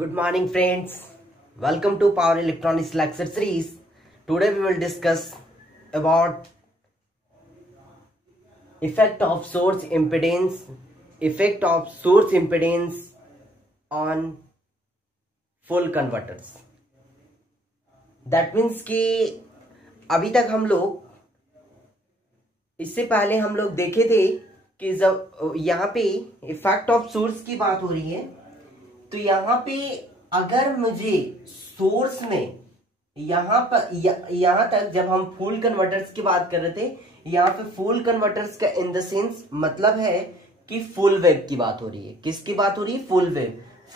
Good morning friends. Welcome to Power Electronics lecture series. Today we will discuss about effect of source impedance on full converters. That means कि अभी तक हम लोग इससे पहले हम लोग देखे थे कि जब यहाँ पे इफेक्ट ऑफ सोर्स की बात हो रही है तो यहाँ पे अगर मुझे सोर्स में यहाँ तक जब हम फुल कन्वर्टर्स की बात कर रहे थे, यहाँ पे फुल कन्वर्टर्स का इन द सेंस मतलब है कि फुल वेव की बात हो रही है। किसकी बात हो रही है?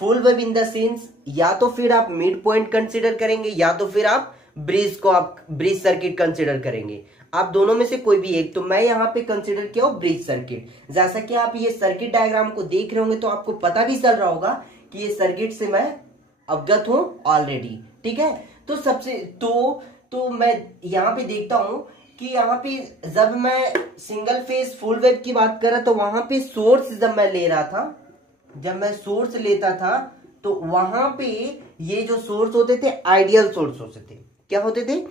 Full wave in the sense या तो फिर आप मिड पॉइंट कंसिडर करेंगे या तो फिर आप ब्रिज सर्किट कंसिडर करेंगे। आप दोनों में से कोई भी एक। तो मैं यहाँ पे कंसिडर किया हूं ब्रिज सर्किट। जैसा कि आप ये सर्किट डायग्राम को देख रहे होंगे तो आपको पता भी चल रहा होगा कि ये सर्किट से मैं अवगत हूं ऑलरेडी। ठीक है, तो सबसे तो मैं यहाँ पे देखता हूं कि यहाँ पे जब मैं सिंगल फेज फुल वेव की बात कर रहा तो वहां पे सोर्स जब मैं ले रहा था, जब मैं सोर्स लेता था तो वहां पे ये जो सोर्स होते थे आइडियल सोर्स होते थे। क्या होते थे?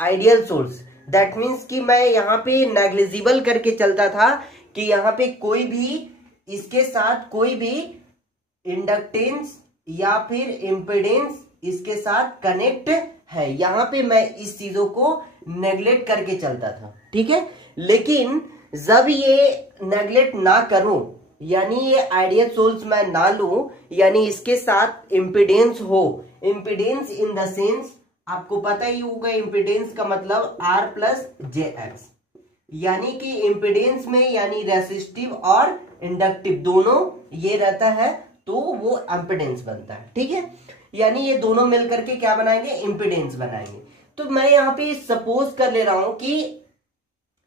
Ideal source. दैट मीन्स कि मैं यहाँ पे नेग्लिजिबल करके चलता था कि यहाँ पे कोई भी इसके साथ कोई भी इंडक्टेंस या फिर इम्पिडेंस इसके साथ कनेक्ट है। यहाँ पे मैं इस चीजों को नेग्लेक्ट करके चलता था। ठीक है, लेकिन जब ये नेग्लेक्ट ना करूं, यानी ये आइडियल सोर्स मैं ना लूं, यानी इसके साथ इम्पिडेंस हो, इम्पिडेंस इन द सेंस आपको पता ही होगा इम्पिडेंस का मतलब R प्लस JX, यानी कि इम्पिडेंस में यानी रेसिस्टिव और इंडक्टिव दोनों ये रहता है तो वो इम्पिडेंस बनता है। ठीक है, यानी ये दोनों मिलकर के क्या बनाएंगे? इम्पिडेंस बनाएंगे। तो मैं यहाँ पे सपोज कर ले रहा हूं कि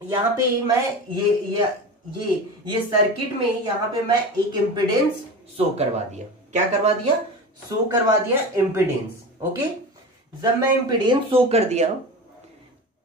यहाँ पे मैं ये सर्किट में यहाँ पे मैं एक इम्पिडेंस शो करवा दिया। क्या करवा दिया? शो करवा दिया इम्पिडेंस। ओके, जब मैं इम्पिडेंस शो कर दिया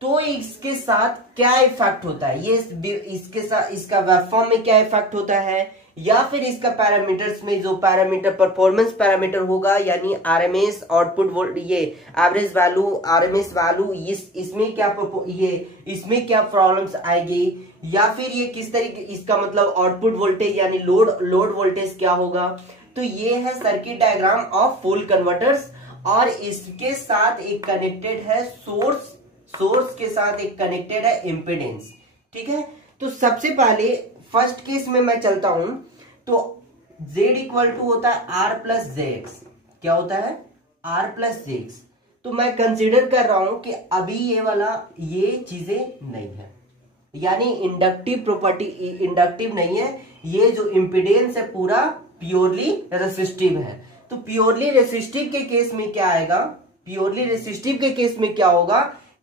तो इसके साथ क्या इफेक्ट होता है, ये इसके साथ इसका वेवफॉर्म में क्या इफेक्ट होता है, या फिर इसका पैरामीटर्स में जो पैरामीटर परफॉर्मेंस पैरामीटर होगा यानी आरएमएस आउटपुट वोल्ट, ये एवरेज वैल्यू, आरएमएस वैल्यू, इसमें क्या प्रॉब्लम्स आएगी, या फिर ये किस तरीके इसका मतलब आउटपुट वोल्टेज यानी लोड वोल्टेज क्या होगा। तो ये है circuit diagram of full converters और इसके साथ एक कनेक्टेड है सोर्स के साथ एक कनेक्टेड है इम्पिडेंस। ठीक है, तो सबसे पहले फर्स्ट केस में मैं चलता हूं तो Z इक्वल टू होता है R प्लस JX। क्या होता है? R plus JX। तो मैं कंसीडर कर रहा हूं कि अभी ये वाला ये चीजें नहीं है, यानी इंडक्टिव प्रॉपर्टी इंडक्टिव नहीं है, ये जो इम्पिडेंस है पूरा प्योरली रेसिस्टिव है। तो प्योरली रेसिस्टिव के केस में क्या आएगा? प्योरली रेसिस्टिव के केस में क्या होगा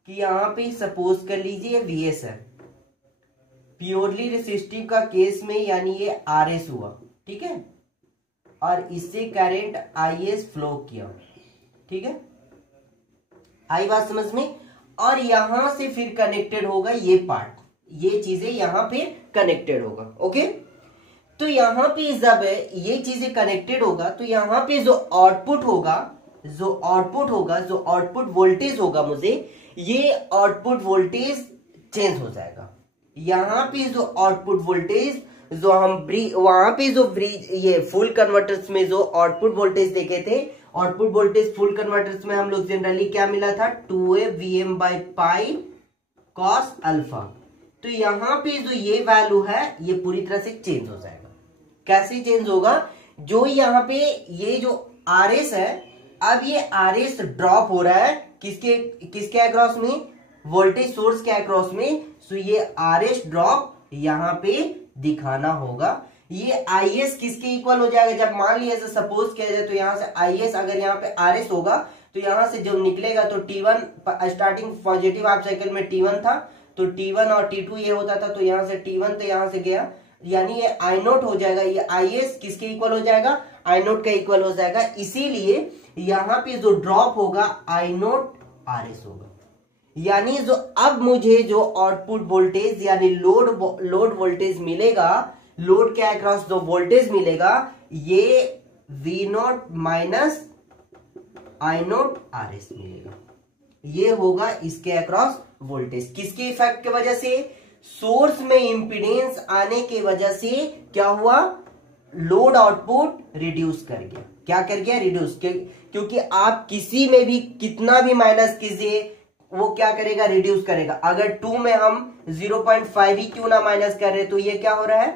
कि यहां पे सपोज कर लीजिए VS है, प्योरली रेसिस्टिव का केस में यानी ये RS हुआ। ठीक है, और इससे करंट IS फ्लो किया। ठीक है, आई बात समझ में? और यहां से फिर कनेक्टेड होगा ये पार्ट, ये चीजें यहां पे कनेक्टेड होगा। ओके, तो यहां पे जब ये चीजें कनेक्टेड होगा तो यहां पे जो आउटपुट वोल्टेज होगा मुझे, ये आउटपुट वोल्टेज चेंज हो जाएगा। यहाँ पे जो आउटपुट वोल्टेज जो हम वहां पे जो ये फुल कन्वर्टर्स में जो आउटपुट वोल्टेज देखे थे, आउटपुट वोल्टेज फुल कन्वर्टर्स में हम लोग जनरली क्या मिला था? 2A VM by pi cos alpha. तो यहाँ पे जो ये वैल्यू है ये पूरी तरह से चेंज हो जाएगा। कैसे चेंज होगा? जो यहाँ पे ये जो RS है, अब ये RS ड्रॉप हो रहा है किसके अक्रॉस में? वोल्टेज सोर्स के अक्रॉस में। सो ये RS ड्रॉप यहाँ पे दिखाना होगा। ये IS किसके इक्वल हो जाएगा? जब मान लिया सपोज किया जाए तो यहाँ से IS अगर यहाँ पे RS होगा तो यहाँ से जब निकलेगा तो T1 starting positive half cycle में T1 था तो T1 और T2 ये होता था, तो यहाँ से T1 तो यहाँ से गया, यानी ये I नोट हो जाएगा। ये IS किसके इक्वल हो जाएगा? I नोट का इक्वल हो जाएगा। इसीलिए यहाँ पे जो ड्रॉप होगा I नोट RS होगा, यानी जो अब मुझे जो आउटपुट वोल्टेज यानी लोड वोल्टेज मिलेगा, लोड के अक्रॉस जो वोल्टेज मिलेगा ये V0 माइनस आई नोट आर एस मिलेगा। ये होगा इसके अक्रॉस वोल्टेज। किसके इफेक्ट की वजह से? सोर्स में इंपीडेंस आने की वजह से क्या हुआ? लोड आउटपुट रिड्यूस कर गया। क्या कर गया? रिड्यूस। क्योंकि आप किसी में भी कितना भी माइनस कीजिए वो क्या करेगा? रिड्यूस करेगा। अगर 2 में हम 0.5 ही क्यों ना माइनस कर रहे तो ये क्या हो रहा है?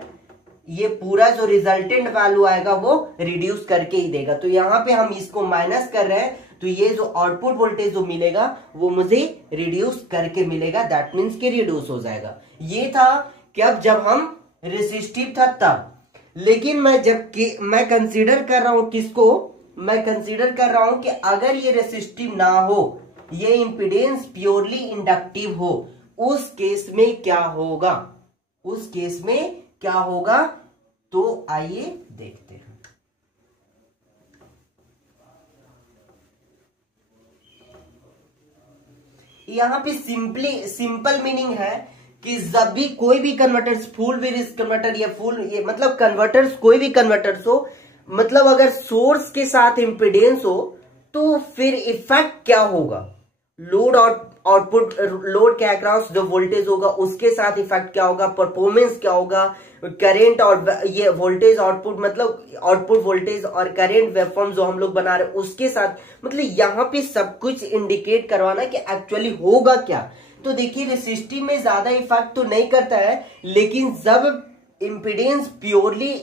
ये पूरा जो रिजल्टेंट वैल्यू आएगा वो रिड्यूस करके ही देगा। तो यहां पे हम इसको माइनस कर रहे हैं तो ये जो आउटपुट वोल्टेज जो मिलेगा वो मुझे रिड्यूस करके मिलेगा। दैट मीन्स कि रिड्यूस हो जाएगा। ये था कब? जब हम रेसिस्टिव था तब। लेकिन मैं कंसीडर कर रहा हूं किसको? मैं कंसीडर कर रहा हूं कि अगर ये रेसिस्टिव ना हो, ये इंपीडेंस प्योरली इंडक्टिव हो, उस केस में क्या होगा? उस केस में क्या होगा? तो आइए देखते हैं। यहां पे सिंपल मीनिंग है कि जब भी कोई भी कन्वर्टर्स, फुल ब्रिज कन्वर्टर या ये मतलब कन्वर्टर्स, कोई भी कन्वर्टर्स हो, मतलब अगर सोर्स के साथ इंपीडेंस हो तो फिर इफेक्ट क्या होगा? लोड आउटपुट, लोड के अक्रॉस जो वोल्टेज होगा उसके साथ इफेक्ट क्या होगा? परफॉर्मेंस क्या होगा? करंट और ये वोल्टेज आउटपुट, मतलब आउटपुट वोल्टेज और करंट वेवफॉर्म जो हम लोग बना रहे हैं उसके साथ, मतलब यहां पे सब कुछ इंडिकेट करवाना कि एक्चुअली होगा क्या। तो देखिए रेसिस्टिव में ज्यादा इफेक्ट तो नहीं करता है, लेकिन जब इंपीडेंस प्योरली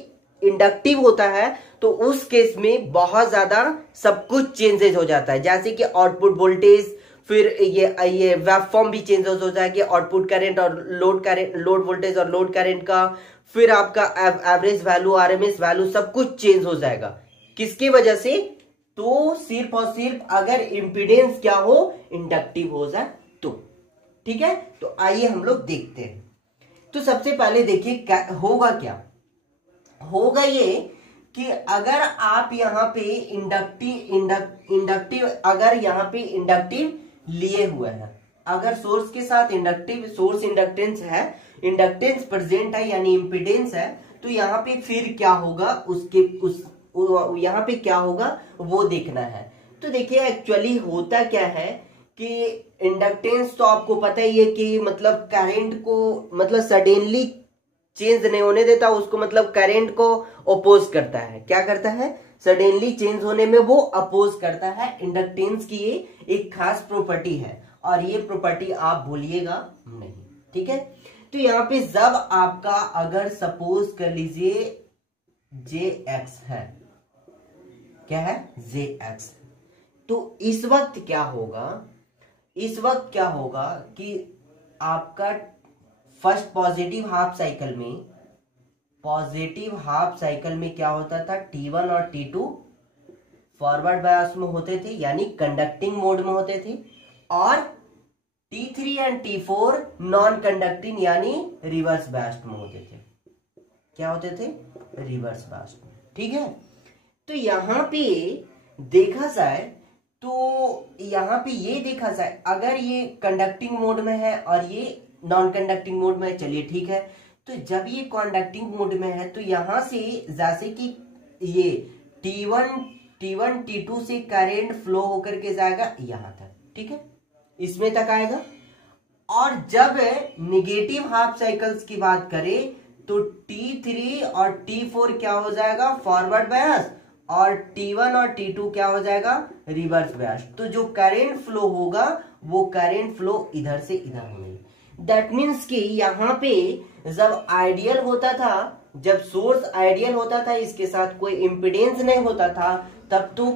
इंडक्टिव होता है तो उस केस में बहुत ज्यादा सब कुछ चेंजेस हो जाता है। जैसे कि आउटपुट वोल्टेज, फिर ये वेवफॉर्म भी चेंज हो जाएगी, आउटपुट करंट और लोड वोल्टेज और लोड करंट का, फिर आपका एवरेज वैल्यू, आरएमएस वैल्यू, सब कुछ चेंज हो जाएगा। किसकी वजह से? तो सिर्फ और सिर्फ अगर इंपीडेंस क्या हो? इंडक्टिव हो जाए तो। ठीक है, तो आइए हम लोग देखते हैं। तो सबसे पहले देखिए होगा क्या? होगा ये कि अगर आप यहाँ पे इंडक्टिव अगर यहाँ पे इंडक्टिव लिए हुए हैं, अगर सोर्स के साथ सोर्स इंडक्टेंस है, इंडक्टेंस प्रेजेंट है यानी इंपीडेंस है, तो यहाँ पे फिर क्या होगा यहाँ पे क्या होगा वो देखना है। तो देखिए एक्चुअली होता क्या है कि इंडक्टेंस तो आपको पता ही है कि मतलब करंट को मतलब सडनली चेंज नहीं होने देता उसको, मतलब करंट को अपोज करता है। क्या करता है? सडनली चेंज होने में वो अपोज करता है। इंडक्टेंस की ये एक खास प्रॉपर्टी है और ये प्रॉपर्टी आप भूलिएगा नहीं। ठीक है, तो यहाँ पे जब आपका अगर सपोज कर लीजिए JX है, क्या है? JX, तो इस वक्त क्या होगा? इस वक्त क्या होगा कि आपका फर्स्ट पॉजिटिव हाफ साइकिल में क्या होता था? T1 और T2 फॉरवर्ड बायस में होते थे यानी कंडक्टिंग मोड में होते थे, और T3 and T4 non conducting यानी रिवर्स बायस्ड में होते थे। क्या होते थे? रिवर्स बायस्ड में। ठीक है, तो यहां पे देखा जाए तो यहाँ पे ये देखा जाए अगर ये कंडक्टिंग मोड में है और ये नॉन कंडक्टिंग मोड में है, चलिए ठीक है। तो जब ये कंडक्टिंग मोड में है तो यहां से जैसे कि ये T1 T2 से करंट फ्लो होकर के जाएगा यहां तक, ठीक है, इसमें तक आएगा। और जब निगेटिव हाफ साइकिल्स की बात करें तो T3 और T4 क्या हो जाएगा? फॉरवर्ड बायस, और T1 और T2 क्या हो जाएगा? Reverse bias. तो जो करंट फ्लो होगा वो करंट फ्लो इधर से इधर होगी। दैट मीन्स कि यहाँ पे जब आइडियल होता था, जब सोर्स आइडियल होता था, इसके साथ कोई इंपीडेंस नहीं होता था, तब तो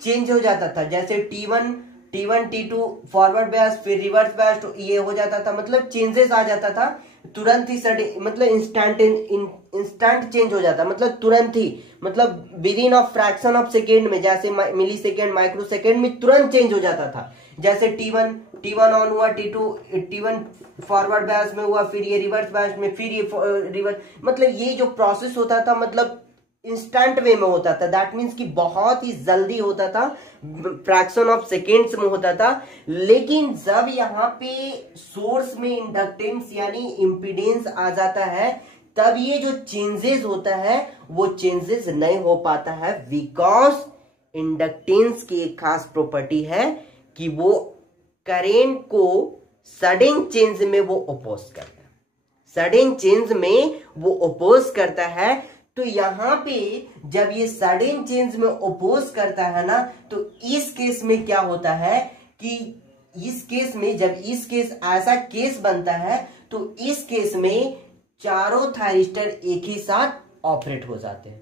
चेंज हो जाता था। जैसे T1 T2 फॉरवर्ड बायस फिर रिवर्स बायस, तो ये हो जाता था, मतलब चेंजेस आ जाता था तुरंत ही, मतलब इंस्टेंट चेंज हो जाता, मतलब तुरंत ही, मतलब with in of fraction of second में, जैसे मिली सेकेंड, माइक्रो सेकेंड में तुरंत चेंज हो जाता था। जैसे T1 ऑन हुआ, T1 फॉरवर्ड बायस में हुआ, फिर ये रिवर्स बायस में, फिर ये रिवर्स, मतलब ये जो प्रोसेस होता था मतलब इंस्टेंट वे में होता था। दैट मीन्स कि बहुत ही जल्दी होता था, फ्रैक्शन ऑफ सेकेंड्स में होता था। लेकिन जब यहाँ पे सोर्स में इंडक्टेंस यानी इंपीडेंस आ जाता है, तब ये जो चेंजेस होता है वो चेंजेस नहीं हो पाता है, बिकॉज इंडक्टेंस की एक खास प्रॉपर्टी है कि वो करेंट को सडन चेंज में वो अपोज करता है, सडन चेंज में वो अपोज करता है। तो यहां पे जब ये सडन चेंज में अपोज करता है ना, तो इस केस में क्या होता है कि इस केस में जब इस केस ऐसा केस बनता है तो इस केस में चारों थायरिस्टर एक ही साथ ऑपरेट हो जाते हैं।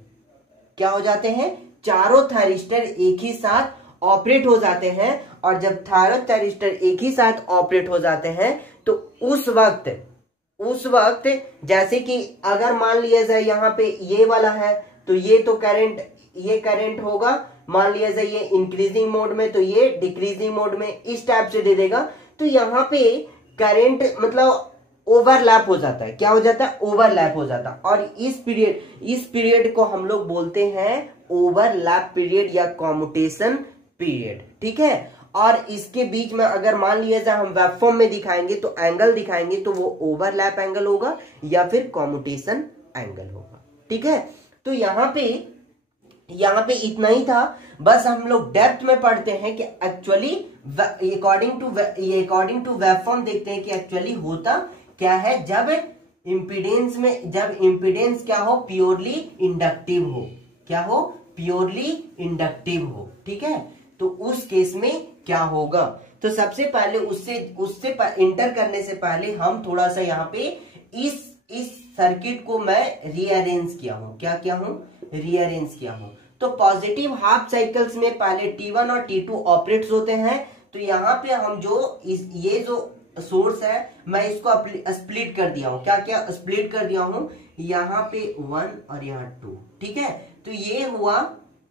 क्या हो जाते हैं? चारों थायरिस्टर एक ही साथ ऑपरेट हो जाते हैं। और जब चारों थायरिस्टर एक ही साथ ऑपरेट हो जाते हैं तो उस वक्त जैसे कि अगर मान लिया जाए यहाँ पे ये वाला है तो ये तो करंट, ये करंट होगा। मान लिया जाए ये इंक्रीजिंग मोड में तो ये डिक्रीजिंग मोड में, इस टाइप से दे देगा। तो यहाँ पे करंट मतलब ओवरलैप हो जाता है। क्या हो जाता है? ओवरलैप हो जाता है। और इस पीरियड को हम लोग बोलते हैं ओवरलैप पीरियड या कॉम्यूटेशन पीरियड। ठीक है। और इसके बीच में अगर मान लिया जाए हम वेवफॉर्म में दिखाएंगे तो एंगल दिखाएंगे तो वो ओवरलैप एंगल होगा या फिर कॉम्यूटेशन एंगल होगा। ठीक है। तो यहाँ पे इतना ही था। बस हम लोग डेप्थ में पढ़ते हैं कि एक्चुअली अकॉर्डिंग टू वेवफॉर्म देखते हैं कि एक्चुअली होता क्या है जब इंपिडेंस क्या हो? प्योरली इंडक्टिव हो। क्या हो? प्योरली इंडक्टिव हो। ठीक है। तो उस केस में क्या होगा? तो सबसे पहले उससे इंटर करने से पहले हम थोड़ा सा यहाँ पे इस सर्किट को मैं रीअरेंज किया हूं। क्या किया हूं? रीअरेंज किया हूं। तो पॉजिटिव हाफ साइकिल्स में पहले T1 और T2 ऑपरेट्स होते हैं। तो यहाँ पे हम ये जो सोर्स है मैं इसको स्प्लिट कर दिया हूं। क्या स्प्लिट कर दिया हूं? यहाँ पे 1 और यहाँ 2। ठीक है। तो ये हुआ,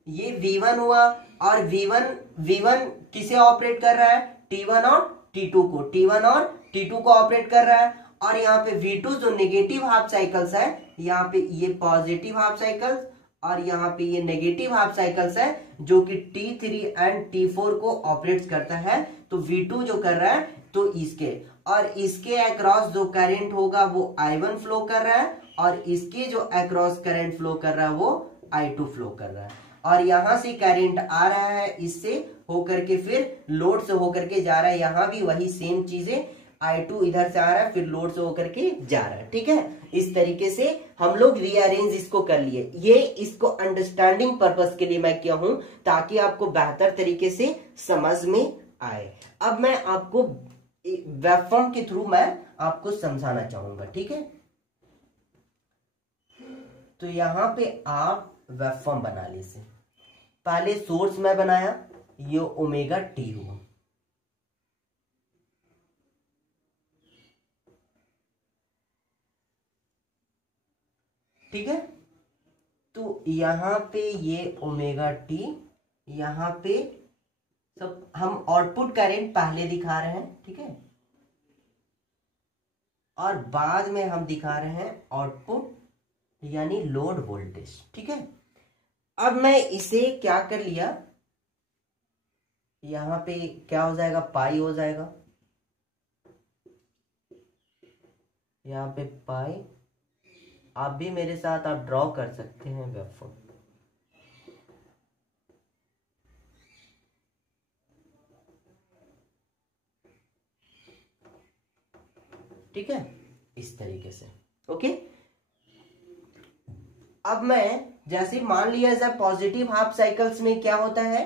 ये V1 हुआ। और V1 किसे ऑपरेट कर रहा है? T1 और T2 को। T1 और T2 को ऑपरेट कर रहा है। और यहाँ पे V2 जो नेगेटिव हाफ साइकिल्स है, यहाँ पे ये पॉजिटिव हाफ साइकिल्स और यहाँ पे ये नेगेटिव हाफ साइकिल्स है जो कि T3 एंड T4 को ऑपरेट करता है। तो V2 जो कर रहा है तो इसके अक्रॉस जो करंट होगा वो I1 फ्लो कर रहा है और इसके जो अक्रॉस करंट फ्लो कर रहा है वो I2 फ्लो कर रहा है। और यहां से करंट आ रहा है इससे होकर के फिर लोड से होकर के जा रहा है। यहां भी वही सेम चीजें, I2 इधर से आ रहा है फिर लोड से होकर के जा रहा है। ठीक है। इस तरीके से हम लोग रीअरेंज इसको कर लिए। ये इसको अंडरस्टैंडिंग पर्पस के लिए मैं किया हूं ताकि आपको बेहतर तरीके से समझ में आए। अब मैं आपको वेवफॉर्म के थ्रू मैं आपको समझाना चाहूंगा। ठीक है। तो यहां पे आप वेवफॉर्म बना लीजिए। पहले सोर्स मैं बनाया, ये ओमेगा टी हुआ। ठीक है। तो यहां पे ये ओमेगा टी, यहां पे सब हम आउटपुट करंट पहले दिखा रहे हैं। ठीक है। और बाद में हम दिखा रहे हैं आउटपुट यानी लोड वोल्टेज। ठीक है। अब मैं इसे क्या कर लिया, यहां पे क्या हो जाएगा? पाई हो जाएगा। यहां पे पाई, आप भी मेरे साथ आप ड्रॉ कर सकते हैं वेवफॉर्म। ठीक है। इस तरीके से। ओके। अब मैं जैसे मान लिया जाए पॉजिटिव हाफ साइकिल्स में क्या होता है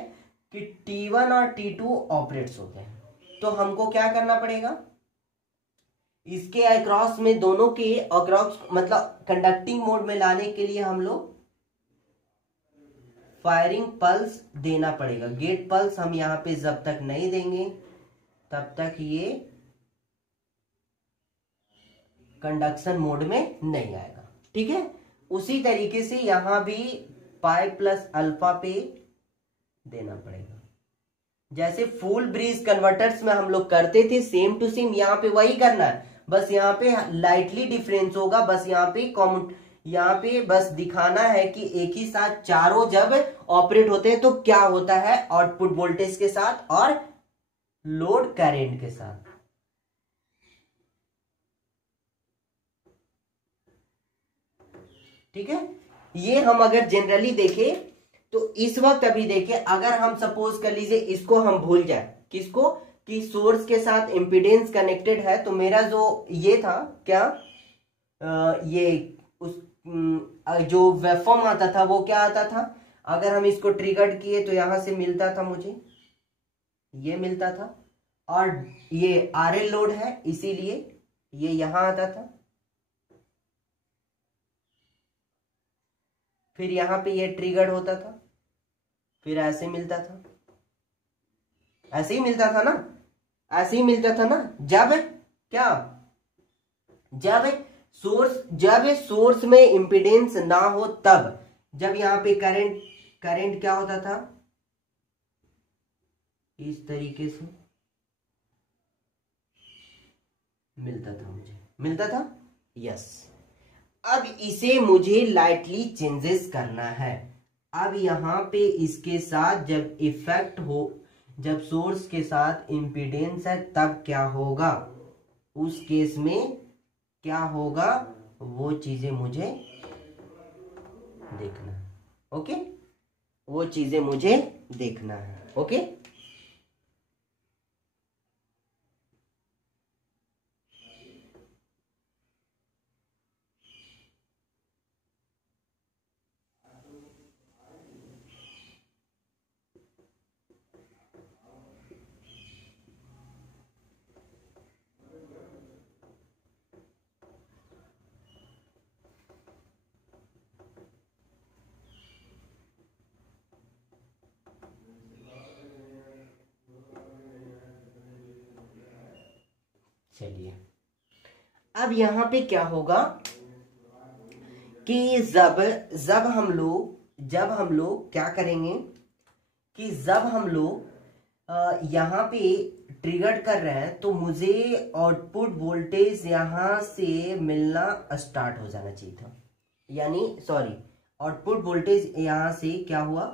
कि T1 और T2 ऑपरेट्स होते हैं। तो हमको क्या करना पड़ेगा? इसके अक्रॉस में, दोनों के अक्रॉस मतलब कंडक्टिंग मोड में लाने के लिए हम लोग फायरिंग पल्स देना पड़ेगा। गेट पल्स हम यहां पे जब तक नहीं देंगे तब तक ये कंडक्शन मोड में नहीं आएगा। ठीक है। उसी तरीके से यहां भी पाई प्लस अल्फा पे देना पड़ेगा। जैसे फुल ब्रिज कन्वर्टर्स में हम लोग करते थे सेम टू सेम यहां पे वही करना है। बस यहाँ पे लाइटली डिफरेंस होगा। बस यहाँ पे बस दिखाना है कि एक ही साथ चारों जब ऑपरेट होते हैं तो क्या होता है आउटपुट वोल्टेज के साथ और लोड करंट के साथ। ठीक है। ये हम अगर जनरली देखें तो इस वक्त अभी देखिए, अगर हम सपोज कर लीजिए इसको हम भूल जाए, किसको, कि सोर्स के साथ इम्पीडेंस कनेक्टेड है, तो मेरा जो ये था क्या, ये उस जो वेवफॉर्म आता था वो क्या आता था, अगर हम इसको ट्रिगर्ड किए तो यहां से मिलता था मुझे, ये मिलता था, और ये आरएल लोड है इसीलिए ये यहां आता था, फिर यहां पे ये ट्रिगर्ड होता था, फिर ऐसे मिलता था, ऐसे ही मिलता था ना, ऐसे ही मिलता था ना, जब क्या, जब सोर्स में इंपीडेंस ना हो तब, जब यहां पे करंट क्या होता था, इस तरीके से मिलता था, मुझे मिलता था, यस। अब इसे मुझे लाइटली चेंजेस करना है। अब यहां पे इसके साथ जब इफेक्ट हो, जब सोर्स के साथ इंपीडेंस है तब क्या होगा, उस केस में क्या होगा, वो चीजें मुझे देखना है। ओके, वो चीजें मुझे देखना है। ओके, चलिए अब यहां पे क्या होगा कि जब हम लोग क्या करेंगे कि जब हम लोग यहाँ पे ट्रिगर कर रहे हैं तो मुझे आउटपुट वोल्टेज यहां से मिलना स्टार्ट हो जाना चाहिए था, यानी सॉरी, आउटपुट वोल्टेज यहां से क्या हुआ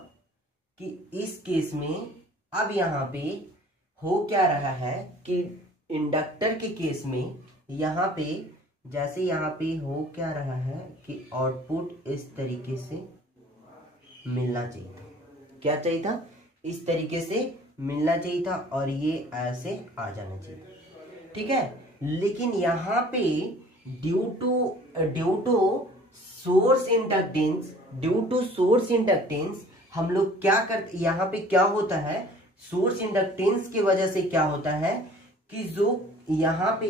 कि इस केस में अब यहां पे हो क्या रहा है कि इंडक्टर के केस में यहाँ पे जैसे यहाँ पे हो क्या रहा है कि आउटपुट इस तरीके से मिलना चाहिए था, क्या चाहिए था, इस तरीके से मिलना चाहिए था, और ये ऐसे आ जाना चाहिए था, ठीक है। लेकिन यहाँ पे ड्यू टू सोर्स इंडक्टेंस हम लोग क्या करते, यहाँ पे क्या होता है, सोर्स इंडक्टेंस की वजह से क्या होता है कि जो यहाँ पे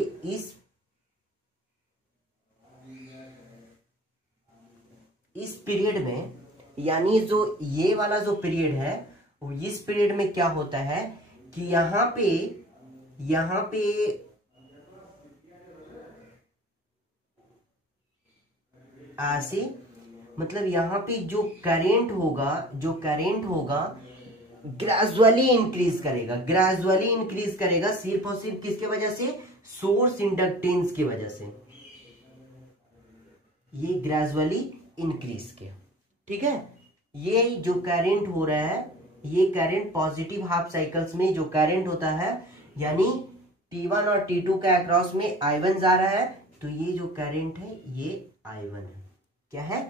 इस पीरियड में, यानी जो ये वाला जो पीरियड है, इस पीरियड में क्या होता है कि यहाँ पे ऐसे, मतलब यहाँ पे जो करंट होगा ग्रेजुअली इंक्रीज करेगा सिर्फ और सिर्फ किसके वजह से, सोर्स इंडक्टेंस की वजह से, ये ग्रेजुअली इंक्रीज किया, ठीक है। ये जो करंट हो रहा है, ये करंट पॉजिटिव हाफ साइकिल्स में जो करंट होता है, यानी T1 और T2 के अक्रॉस में I1 जा रहा है, तो ये जो करंट है ये I1 है, क्या है,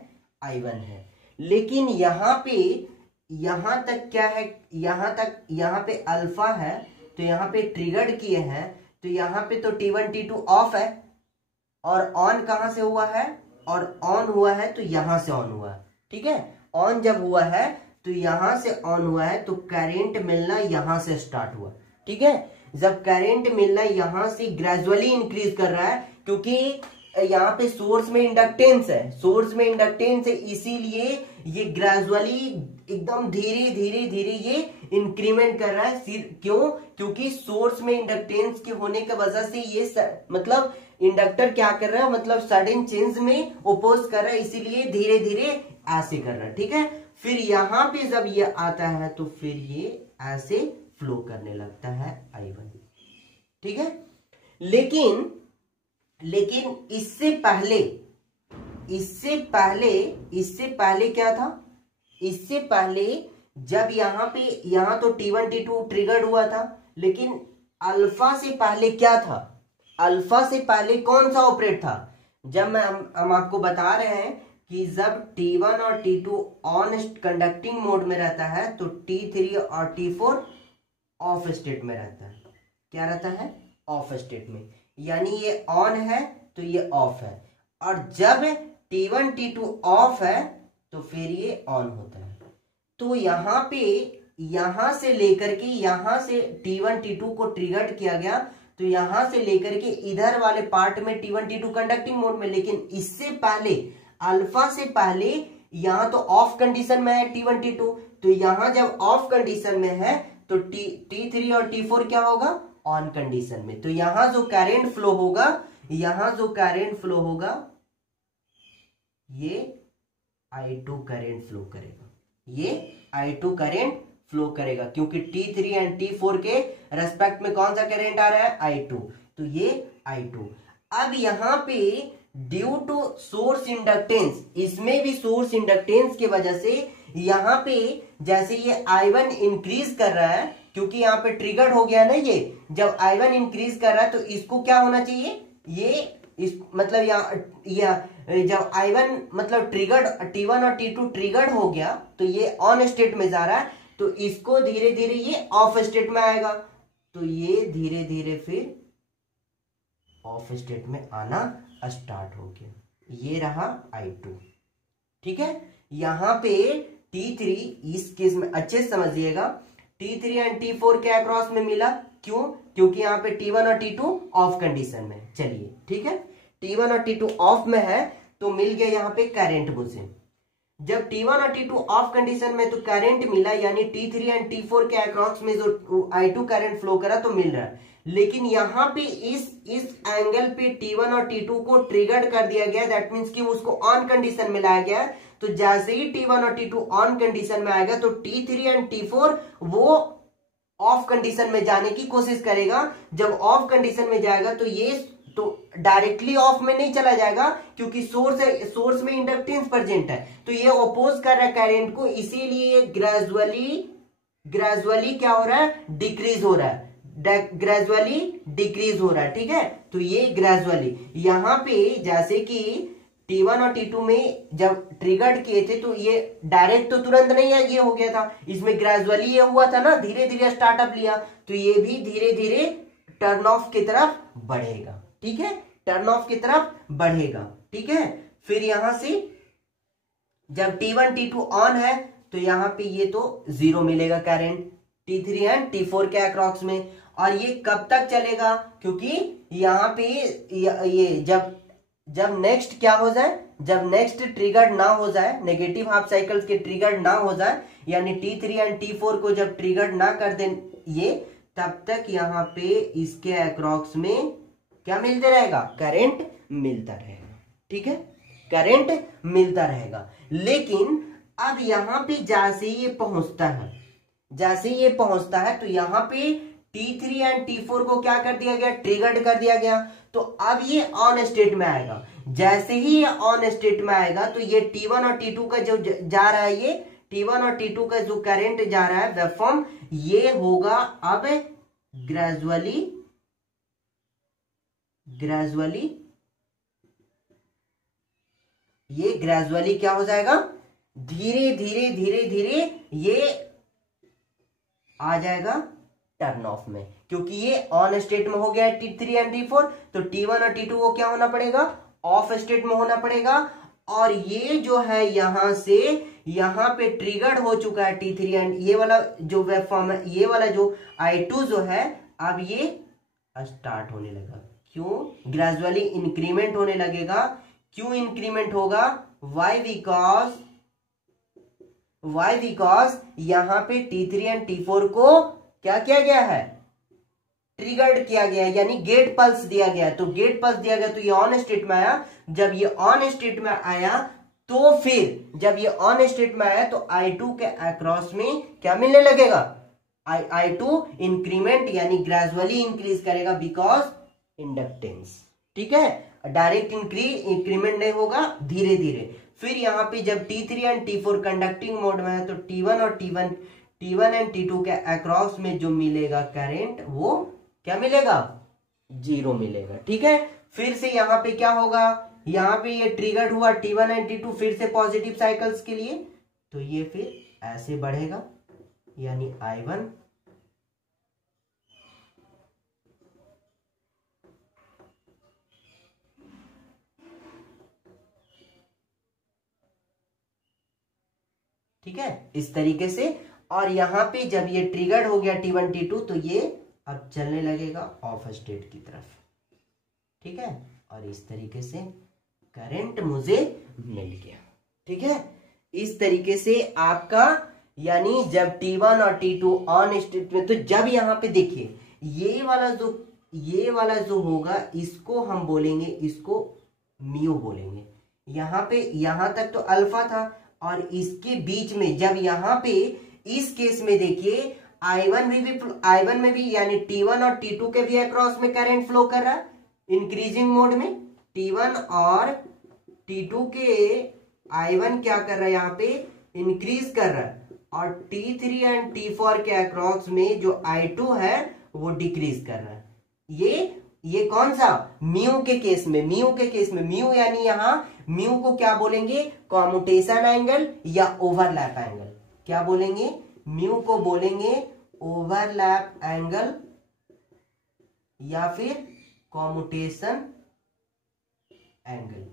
I1 है। लेकिन यहाँ पे यहां तक क्या है, यहाँ पे अल्फा है, तो यहाँ पे ट्रिगर्ड किए हैं, तो यहाँ पे तो T1 T2 ऑफ है, और ऑन कहां से हुआ है, और ऑन हुआ है तो यहां से ऑन हुआ है, ठीक है। ऑन जब हुआ है तो यहां से ऑन हुआ है, तो करंट मिलना यहां से स्टार्ट हुआ, ठीक है। जब करंट मिलना यहां से ग्रेजुअली इंक्रीज कर रहा है, क्योंकि यहाँ पे सोर्स में इंडक्टेंस है, इसीलिए ये ग्रेजुअली एकदम धीरे धीरे ये इंक्रीमेंट कर रहा है। क्यों, क्योंकि सोर्स में इंडक्टेंस के होने की वजह से ये मतलब इंडक्टर क्या कर रहा है, मतलब सडन चेंज में ओपोज कर रहा है, इसीलिए धीरे धीरे ऐसे कर रहा है, ठीक है। फिर यहाँ पे जब ये आता है तो फिर ये ऐसे फ्लो करने लगता है I1, ठीक है। लेकिन इससे पहले क्या था, इससे पहले जब यहाँ तो T1 T2 ट्रिगर्ड हुआ था, लेकिन अल्फा से पहले क्या था, अल्फा से पहले कौन सा ऑपरेट था, जब हम आपको बता रहे हैं कि जब T1 और T2 ऑन कंडक्टिंग मोड में रहता है तो T3 और T4 ऑफ स्टेट में रहता है। क्या रहता है? ऑफ स्टेट में, यानी ये ऑन है तो ये ऑफ है, और जब T1 T2 ऑफ है तो फिर ये ऑन होता है। तो यहाँ पे यहां से लेकर के यहां से T1 T2 को ट्रिगर्ड किया गया, तो यहां से लेकर के इधर वाले पार्ट में T1 T2 कंडक्टिंग मोड में, लेकिन इससे पहले अल्फा से पहले यहां तो ऑफ कंडीशन में है T1 T2, तो यहां जब ऑफ कंडीशन में है तो T3 और T4 क्या होगा? ऑन कंडीशन में। तो यहां जो करंट फ्लो होगा, यहां जो करंट फ्लो होगा ये I2 करंट फ्लो करेगा, ये I2 करंट फ्लो करेगा, क्योंकि T3 एंड T4 के रेस्पेक्ट में कौन सा करंट आ रहा है? I2, तो ये I2। अब यहां पे ड्यू टू सोर्स इंडक्टेंस, इसमें भी सोर्स इंडक्टेंस की वजह से यहां पे जैसे ये I1 इंक्रीज कर रहा है, क्योंकि यहाँ पे ट्रिगर्ड हो गया ना, ये जब I1 इंक्रीज कर रहा है तो इसको क्या होना चाहिए? ये इस मतलब जब I1 मतलब ट्रिगर्ड T1 और T2 ट्रिगर्ड हो गया तो ये ऑन स्टेट में जा रहा है, तो इसको धीरे धीरे ये ऑफ स्टेट में आएगा, तो ये धीरे धीरे फिर ऑफ स्टेट में आना स्टार्ट हो गया। ये रहा I2, ठीक है। यहां पे T3 इस केस में अच्छे से समझिएगा, T3 एंड T4 के अक्रॉस में मिला, क्यों? क्योंकि यहाँ पे T1 और T2 ऑफ कंडीशन में। चलिए ठीक है, T1 और T2 ऑफ में है तो मिल गया यहाँ पे करंट मुझे। जब T1 और T2 ऑफ कंडीशन में तो करंट मिला, यानी T3 एंड T4 के अक्रॉस में जो I2 करंट फ्लो करा तो मिल रहा है, लेकिन यहाँ पे इस एंगल पे T1 और T2 को ट्रिगर्ड कर दिया गया, दैट मींस कि उसको ऑन कंडीशन में लाया गया। तो जैसे ही T1 और T2 ऑन कंडीशन में आएगा तो T3 एंड T4 वो ऑफ कंडीशन में जाने की कोशिश करेगा। जब ऑफ कंडीशन में जाएगा तो ये तो डायरेक्टली ऑफ में नहीं चला जाएगा, क्योंकि सोर्स में इंडक्टेंस प्रेजेंट है, तो ये अपोज कर रहा है करंट को, इसीलिए ग्रेजुअली क्या हो रहा है? डिक्रीज हो रहा है, ग्रेजुअली डिक्रीज हो रहा है, ठीक है। तो ये ग्रेजुअली यहाँ पे जैसे कि T1 और T2 में जब ट्रिगर्ड किए थे तो ये डायरेक्ट तो तुरंत नहीं है, ये हो गया था, इसमें ग्रेजुअली ये हुआ था ना, धीरे धीरे स्टार्टअप लिया, तो ये भी धीरे धीरे टर्न ऑफ की तरफ बढ़ेगा, ठीक है, टर्न ऑफ की तरफ बढ़ेगा, ठीक है। फिर यहां से जब T1 T2 ऑन है तो यहाँ पे ये तो 0 मिलेगा करंट T3 एंड T4 के अक्रॉस में, और ये कब तक चलेगा? क्योंकि यहाँ पे ये जब नेक्स्ट क्या हो जाए, जब नेक्स्ट ट्रिगर्ड ना हो जाए, नेगेटिव हाफ साइकिल्स के ट्रिगर्ड ना हो जाए, यानी T3 एंड T4 को जब ट्रिगर्ड ना कर दे ये, तब तक यहाँ पे इसके अक्रॉस में क्या मिलते रहेगा? करंट मिलता रहेगा, ठीक है, करंट मिलता रहेगा। लेकिन अब यहाँ पे जैसे ये पहुंचता है तो यहाँ पे T3 एंड T4 को क्या कर दिया गया? ट्रिगर्ड कर दिया गया, तो अब ये ऑन स्टेट में आएगा। जैसे ही ये ऑन स्टेट में आएगा तो ये T1 और T2 का जो जा रहा है, ये T1 और T2 का जो करंट जा रहा है वेवफॉर्म, ये होगा अब ग्रेजुअली ये ग्रेजुअली क्या हो जाएगा? धीरे धीरे ये आ जाएगा टर्न ऑफ में, क्योंकि ये ऑन स्टेट में हो गया है T3 एंड T4, तो T1 और T2 को क्या होना पड़ेगा? ऑफ स्टेट में होना पड़ेगा। और ये जो है यहां से यहां पे ट्रिगर्ड हो चुका है T3 एंड ये वाला जो वेव फॉर्म है, ये वाला जो I2 जो है, अब ये स्टार्ट होने लगा। क्यों? ग्रेजुअली इंक्रीमेंट होने लगेगा। क्यों इंक्रीमेंट होगा? वाई बिकॉज यहां पे T3 एंड T4 को क्या किया गया है? ट्रिगर्ड किया गया है, यानी गेट पल्स दिया गया। तो गेट पल्स दिया गया तो ये ऑन स्टेट में आया। जब ये ऑन स्टेट में आया तो फिर जब ये ऑन स्टेट में आया तो I2 के अक्रॉस में क्या मिलने लगेगा? I2 इंक्रीमेंट, यानी ग्रेजुअली इंक्रीज करेगा बिकॉज इंडक्टेंस, ठीक है। डायरेक्ट इंक्रीमेंट नहीं होगा, धीरे धीरे। फिर यहाँ पे जब T3 and T4 conducting mode में है तो T1 एंड T2 के अक्रॉस में जो मिलेगा करंट, वो क्या मिलेगा? 0 मिलेगा, ठीक है। फिर से यहाँ पे क्या होगा? यहाँ पे ये ट्रिगर्ड हुआ T1 एंड T2 फिर से पॉजिटिव साइकिल्स के लिए, तो ये फिर ऐसे बढ़ेगा, यानी I1 ठीक है, इस तरीके से। और यहां पे जब ये ट्रिगर्ड हो गया T1 T2 तो ये अब चलने लगेगा ऑफ स्टेट की तरफ, ठीक है, और इस तरीके से करंट मुझे मिल गया, ठीक है। इस तरीके से आपका यानी जब T1 और T2 ऑन स्टेट में, तो जब यहाँ पे देखिए ये वाला जो होगा इसको हम बोलेंगे, इसको म्यू बोलेंगे। यहाँ पे यहां तक तो अल्फा था, और इसके बीच में जब यहाँ पे इस केस में देखिए I1 में भी यानी T1 और T2 के भी अक्रॉस में करंट फ्लो कर रहा है इंक्रीजिंग मोड में। T1 और T2 के I1 क्या कर रहा है, यहाँ पे इंक्रीज कर रहा है, और T3 एंड T4 के अक्रॉस में जो I2 है वो डिक्रीज कर रहा है। ये कौन सा, म्यू के केस में, म्यू यानी यहां म्यू को क्या बोलेंगे, कॉम्यूटेशन एंगल या ओवरलैप एंगल। क्या बोलेंगे, म्यू को बोलेंगे ओवरलैप एंगल या फिर कॉम्यूटेशन एंगल।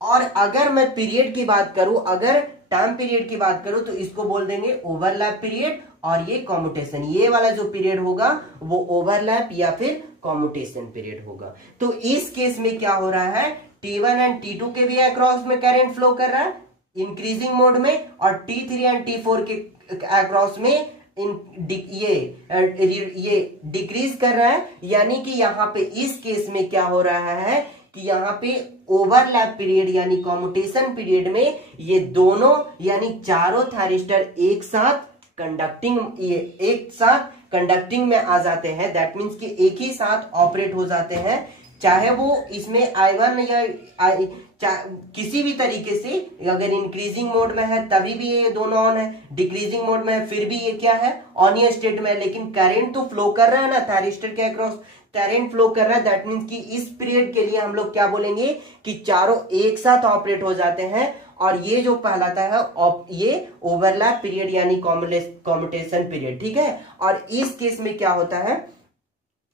और अगर मैं पीरियड की बात करूं, अगर टाइम पीरियड की बात करूं, तो इसको बोल देंगे ओवरलैप पीरियड, और ये कॉम्यूटेशन, ये वाला जो पीरियड होगा वो ओवरलैप या फिर कॉम्यूटेशन पीरियड होगा। तो इस केस में क्या हो रहा है, T1 एंड T2 के भी अक्रॉस में करंट फ्लो कर रहा है इंक्रीजिंग मोड में, और T3 एंड T4 के अक्रॉस में ये डिक्रीज कर रहा है। यानी कि यहाँ पे इस केस में क्या हो रहा है कि यहाँ पे ओवरलैप पीरियड यानी कॉम्यूटेशन पीरियड में ये दोनों यानी चारों थायरिस्टर एक साथ कंडक्टिंग में आ जाते हैं। दैट मीन्स कि एक ही साथ ऑपरेट हो जाते हैं, चाहे वो इसमें I1 या किसी भी तरीके से, अगर इंक्रीजिंग मोड में है तभी भी ये दोनों ऑन है, डिक्रीजिंग मोड में है फिर भी ये क्या है, ऑन ही स्टेट में है, लेकिन करंट तो फ्लो कर रहा है ना, थायरिस्टर के अक्रॉस करंट फ्लो कर रहा है। दैट मीन्स कि इस पीरियड के लिए हम लोग क्या बोलेंगे कि चारों एक साथ ऑपरेट हो जाते हैं, और ये जो कहलाता है ये ओवरलैप पीरियड यानी कॉम्यूटेशन पीरियड, ठीक है। और इस केस में क्या होता है,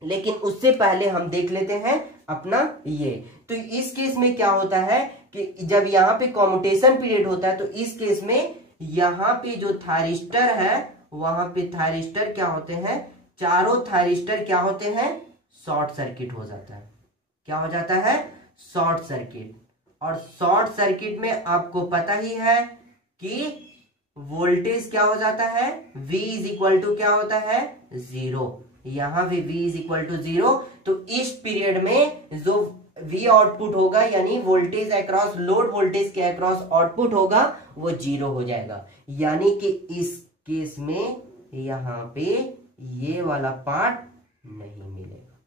लेकिन उससे पहले हम देख लेते हैं अपना ये। तो इस केस में क्या होता है कि जब यहाँ पे कॉम्यूटेशन पीरियड होता है, तो इस केस में यहाँ पे जो थायरिस्टर है वहां पे थायरिस्टर क्या होते हैं, चारों थायरिस्टर क्या होते हैं, शॉर्ट सर्किट हो जाता है। क्या हो जाता है, शॉर्ट सर्किट। और शॉर्ट सर्किट में आपको पता ही है कि वोल्टेज क्या हो जाता है, V इज इक्वल टू क्या होता है, 0। यहां भी V इज इक्वल टू 0। तो इस पीरियड में जो V आउटपुट होगा यानी वोल्टेज अक्रॉस, लोड वोल्टेज के अक्रॉस आउटपुट होगा वो 0 हो जाएगा। यानी कि इस केस में यहां पे ये वाला पार्ट नहीं मिलेगा,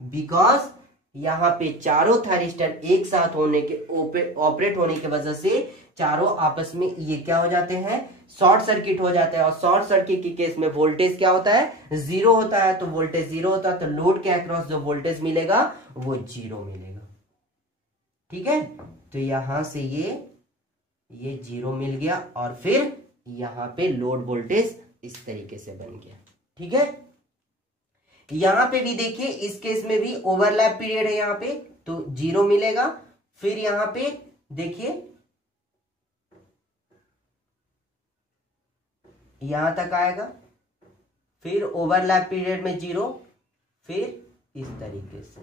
बिकॉज यहां पे चारों थायरिस्टर एक साथ होने के ऑपरेट होने की वजह से चारों आपस में ये क्या हो जाते हैं, शॉर्ट सर्किट हो जाते हैं। और शॉर्ट सर्किट के केस में वोल्टेज क्या होता है, 0 होता है। तो वोल्टेज 0 होता है तो लोड के अक्रॉस जो वोल्टेज मिलेगा वो 0 मिलेगा, ठीक है। तो यहां से ये 0 मिल गया, और फिर यहां पे लोड वोल्टेज इस तरीके से बन गया, ठीक है। यहां पे भी देखिए इस केस में भी ओवरलैप पीरियड है यहाँ पे, तो 0 मिलेगा। फिर यहां पे देखिए यहां तक आएगा, फिर ओवरलैप पीरियड में 0, फिर इस तरीके से,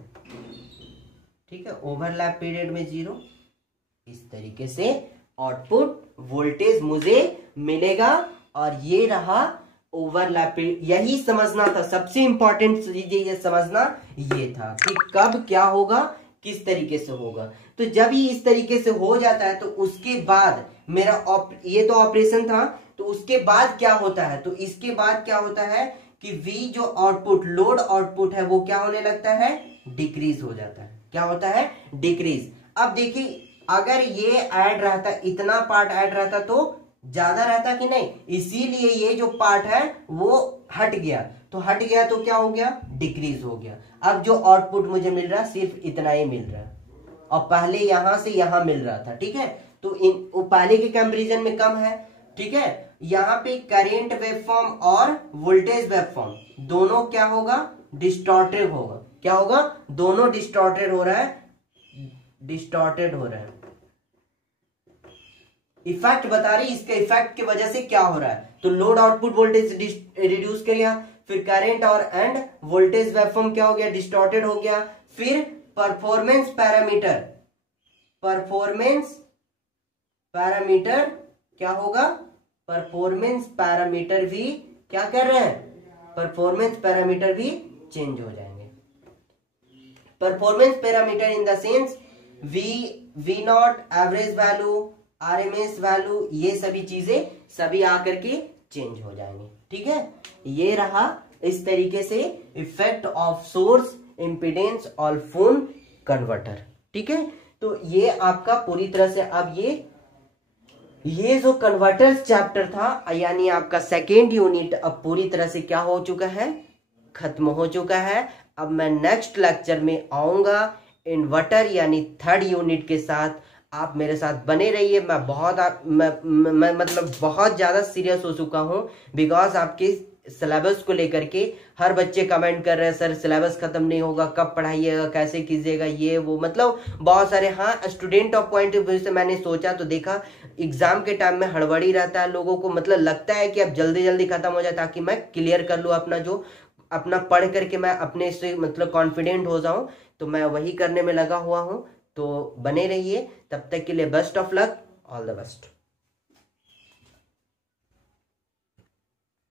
ठीक है, ओवरलैप पीरियड में 0, इस तरीके से आउटपुट वोल्टेज मुझे मिलेगा। और ये रहा ओवरलैप पीरियड। यही समझना था, सबसे इंपॉर्टेंट चीज ये समझना ये था कि कब क्या होगा, किस तरीके से होगा। तो जब ही इस तरीके से हो जाता है तो उसके बाद मेरा ये तो ऑपरेशन था, तो उसके बाद क्या होता है, तो इसके बाद क्या होता है कि V जो आउटपुट, लोड आउटपुट है वो क्या होने लगता है, डिक्रीज हो जाता है। क्या होता है, डिक्रीज। अब देखिए अगर ये ऐड रहता, इतना पार्ट ऐड रहता तो ज्यादा रहता कि नहीं, इसीलिए ये जो पार्ट है वो हट गया, तो हट गया तो क्या हो गया, डिक्रीज हो गया। अब जो आउटपुट मुझे मिल रहा है सिर्फ इतना ही मिल रहा है, और पहले यहां से यहां मिल रहा था, ठीक है, तो वो पहले के कंपैरिजन में कम है, ठीक है। यहाँ पे करेंट वेवफॉर्म और वोल्टेज वेवफॉर्म दोनों क्या होगा, डिस्टॉर्टेड होगा। क्या होगा, दोनों डिस्टॉर्टेड हो रहा है, डिस्टॉर्टेड हो रहा है। इफेक्ट बता रही, इसके इफेक्ट की वजह से क्या हो रहा है, तो लोड आउटपुट वोल्टेज रिड्यूस कर लिया, फिर करंट और एंड वोल्टेज वेवफॉर्म क्या हो गया, डिस्टॉर्टेड हो गया। फिर परफॉर्मेंस पैरामीटर, परफॉर्मेंस पैरामीटर क्या होगा, परफॉर्मेंस पैरामीटर भी क्या कर रहे हैं, परफॉर्मेंस पैरामीटर भी चेंज हो जाएंगे। Performance parameter in the sense V naught, average value, RMS value, ये सभी चीजें सभी आकर के चेंज हो जाएंगे, ठीक है। ये रहा इस तरीके से इफेक्ट ऑफ सोर्स इम्पीडेंस और फुल कन्वर्टर, ठीक है। तो ये आपका पूरी तरह से अब ये जो कन्वर्टर्स चैप्टर था, यानी आपका सेकेंड यूनिट अब पूरी तरह से क्या हो चुका है, खत्म हो चुका है। अब मैं नेक्स्ट लेक्चर में आऊंगा इन्वर्टर यानी थर्ड यूनिट के साथ। आप मेरे साथ बने रहिए। मैं मतलब बहुत ज्यादा सीरियस हो चुका हूँ, बिकॉज आपके सिलेबस को लेकर के हर बच्चे कमेंट कर रहे हैं, सर सिलेबस खत्म नहीं होगा, कब पढ़ाइएगा, कैसे कीजिएगा, ये वो, मतलब बहुत सारे। हाँ, student of point of view से मैंने सोचा तो देखा एग्जाम के टाइम में हड़बड़ी रहता है लोगों को, मतलब लगता है कि अब जल्दी जल्दी खत्म हो जाए ताकि मैं क्लियर कर लूँ अपना, जो अपना पढ़ करके मैं अपने से मतलब कॉन्फिडेंट हो जाऊं, तो मैं वही करने में लगा हुआ हूं। तो बने रहिए, तब तक के लिए best of luck, all the best.